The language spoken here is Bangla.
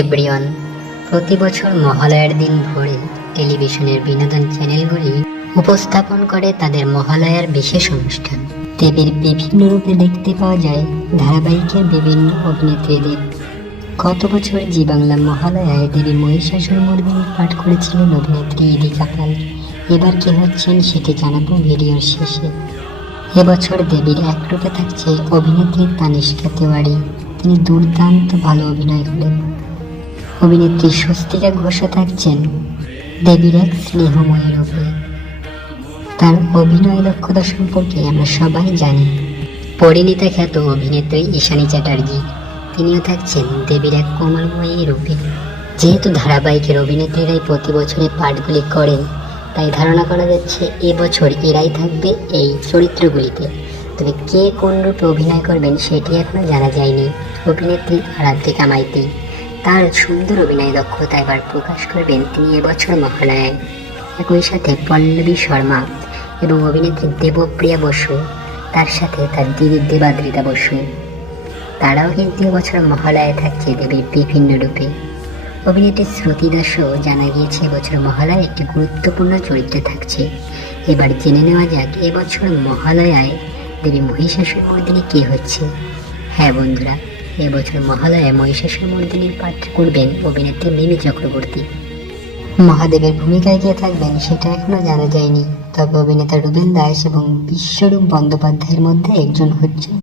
এভরিওয়ান, প্রতি বছর মহালয়ার দিন ভোরে টেলিভিশনের বিনোদন চ্যানেলগুলি উপস্থাপন করে তাদের মহালয়ার বিশেষ অনুষ্ঠান। দেবীর বিভিন্ন রূপে দেখতে পাওয়া যায় ধারাবাহিকের বিভিন্ন অভিনেত্রীদের। গত বছর জি বাংলা মহালয়ায় দেবী মহিষাসুরমর্দিনী পাঠ করেছিলেন অভিনেত্রী ইদিকা পাল। এবার কে হচ্ছেন সেটি জানাবো ভিডিওর শেষে। এবছর দেবীর এক রূপে থাকছে অভিনেত্রী তানিষ্কা তিওয়ারি। তিনি দুর্দান্ত ভালো অভিনয় করেন। অভিনেত্রী স্বস্তিকা ঘোষও থাকছেন দেবীর এক স্নেহময়ী রূপে। তার অভিনয় দক্ষতা সম্পর্কে আমরা সবাই জানি। পরিণীতা খ্যাত অভিনেত্রী ঈশানী চ্যাটার্জি, তিনিও থাকছেন দেবীর এক কোমলময়ী রূপে। যেহেতু ধারাবাহিকের অভিনেত্রীরাই প্রতি বছরে পাঠগুলি করেন, তাই ধারণা করা যাচ্ছে এবছর এরাই থাকবে এই চরিত্রগুলিতে। তবে কে কোন রূপে অভিনয় করবেন সেটি এখনো জানা যায়নি। অভিনেত্রী আরাধ্রিকা মাইতি তার সুন্দর অভিনয় দক্ষতা এবার প্রকাশ করবেন তিনি এবছর মহালয়ায়। একই সাথে পল্লবী শর্মা এবং অভিনেত্রী দেবপ্রিয়া বসু, তার সাথে তার দিদি দেবাদ্রিতা বসু, তারাও কিন্তু এবছর মহালয়ায় থাকছে দেবীর বিভিন্ন রূপে। অভিনেত্রী শ্রুতি দাসও জানা গিয়েছে এবছর মহালয়ায় একটি গুরুত্বপূর্ণ চরিত্রে থাকছে। এবার জেনে নেওয়া যাক এবছর মহালয়ায় দেবী মহিষাসুরমর্দিনী কে হচ্ছে। হ্যাঁ বন্ধুরা, এবছর মহালয়ায় মহিষাসুরমর্দিনীর পাঠ করবেন অভিনেত্রী মিমি চক্রবর্তী। মহাদেবের ভূমিকায় কে থাকবেন সেটা এখনো জানা যায়নি। তবে অভিনেতা রুবেল দাস এবং বিশ্বরূপ বন্দ্যোপাধ্যায়ের মধ্যে একজন হচ্ছে।